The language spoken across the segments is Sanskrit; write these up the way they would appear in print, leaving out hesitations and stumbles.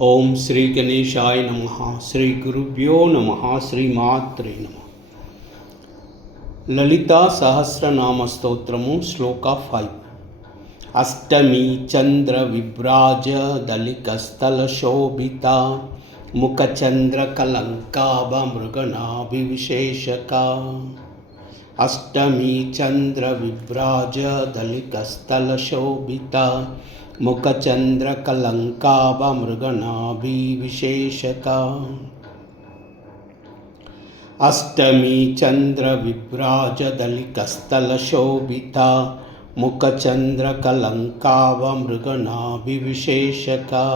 ओम श्री गणेशाय नमः। श्री गुरुभ्यो नमः। श्री मात्रे नमः। ललिता सहस्रनाम स्तोत्रमु श्लोक 5। अष्टमी चंद्र विभ्राज दलिकस्थल शोभिता मुखचंद्र कलंकाभ मृगनाभिविशेषका। अष्टमी चंद्र विभ्राज दलिकस्थल शोभिता मुखचंद्र कलंकाभ मृगनाभिविशेषका। अष्टमी चंद्र विभ्राज दलिकस्थल शोभिता मुखचंद्र कलंकाभ मृगनाभिविशेषका।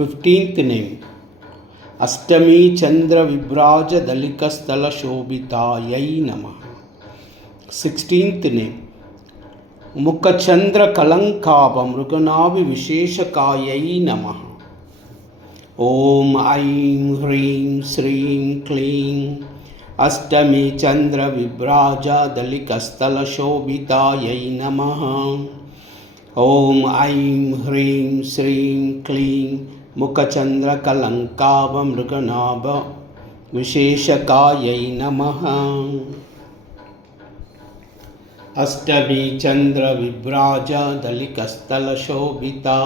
15th name। अष्टमी चंद्र विभ्राज दलिकस्थल शोभितायै नमः। 16th name। मुखचंद्र कलंकाभ मृगनाभिविशेषकायै नमः। ओम ऐं ह्रीं श्रीं क्लीं अष्टमी चंद्र विभ्राज दलिकस्थल शोभितायै नमः। ओम ऐं ह्रीं श्रीं क्लीं मुखचंद्र कलंकाभ मृगनाभिविशेषकायै नमः। अष्टमी चंद्र विभ्राज दलिकस्थल शोभिता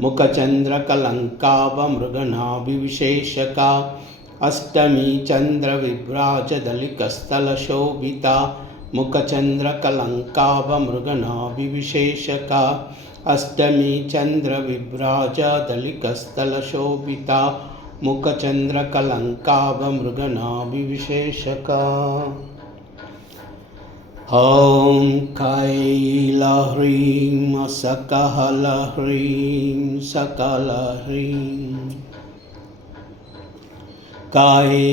मुखचंद्र कलंकाभ मृगनाभिविशेषका। अष्टमी चंद्र विभ्राज दलिकस्थल शोभिता मुखचंद्र कलंकाभ मृगनाभिविशेषका। अष्टमी चंद्र विभ्राज दलिकस्थल शोभिता मुखचंद्र कलंकाभ मृगनाभिविशेषका। ॐ कैलह्रीं सकलह्रीं सकलह्रीं कैलह्रीं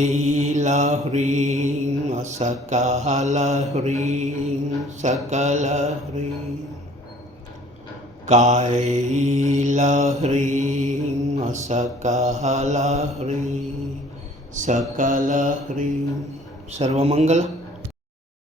सकलह्रीं सकलह्रीं कैलह्रीं सकलह्रीं सकलह्रीं। सर्वमंगल।